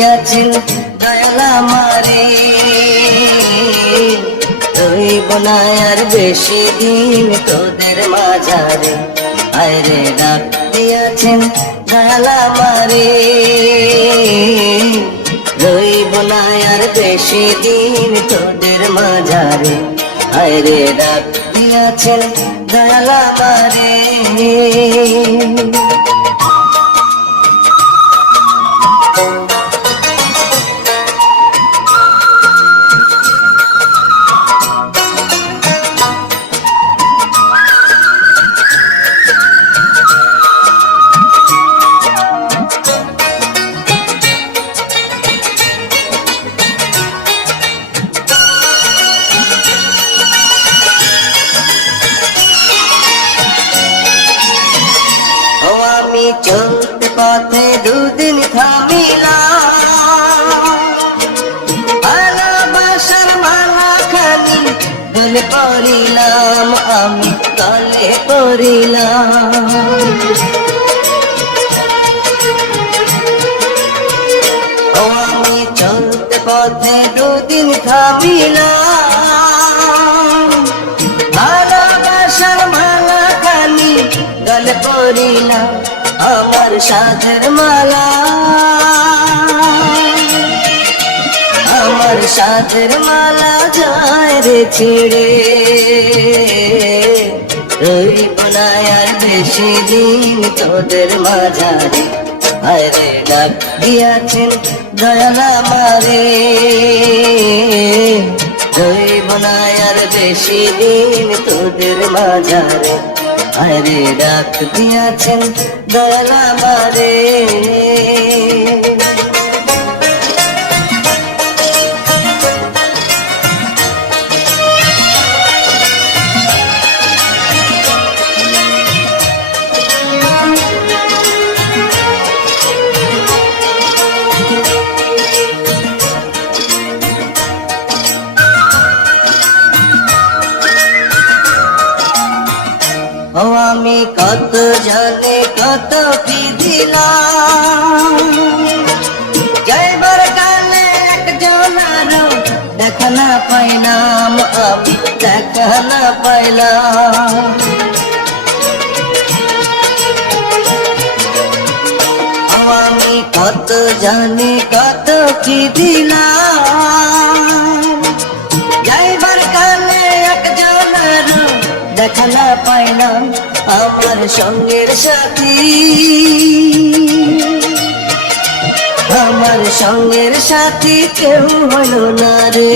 দিয়াছেন দয়াল আমারে, রইব না আর বেশি দিন তোদের মাঝারে। আয়রে ডাক দিয়াছেন দয়াল আমারে, রইব না আর বেশি দিন তোদের মাঝারে। আয়রে ডাক দিয়াছেন দয়াল আমারে। আমি চলতে পথে দুদিন থামিলাম, ভালোবাসার মালাখানি গলে পড়িলাম, আমি গলে পড়িলাম। আমি চলতে পথে দুদিন থামিলাম, ভালোবাসার মালাখানি গলে পড়িলাম, আমার সাধের মালা, আমার সাধের মালা যায় রে ছেড়ে। রইব না আর বেশি দিন তোদের মাঝারে। আয়রে ডাক দিয়াছেন দয়াল আমারে, রইব না আর বেশি দিন তোদের মাঝারে। আয়রে ডাক দিয়াছেন দয়াল আমারে। ও আমি কত জানে কত কি দিলাম, যাইবার কালে একজনারও দেখা না পাইলাম, আমি দেখা না পাইলাম। আমি কত জানি কত কি দিলাম, যাইবার কালে একজনারও দেখা না পাইলাম, আমার সঙ্গের সাথী, আমার সঙ্গের সাথী কেউ হলো না রে।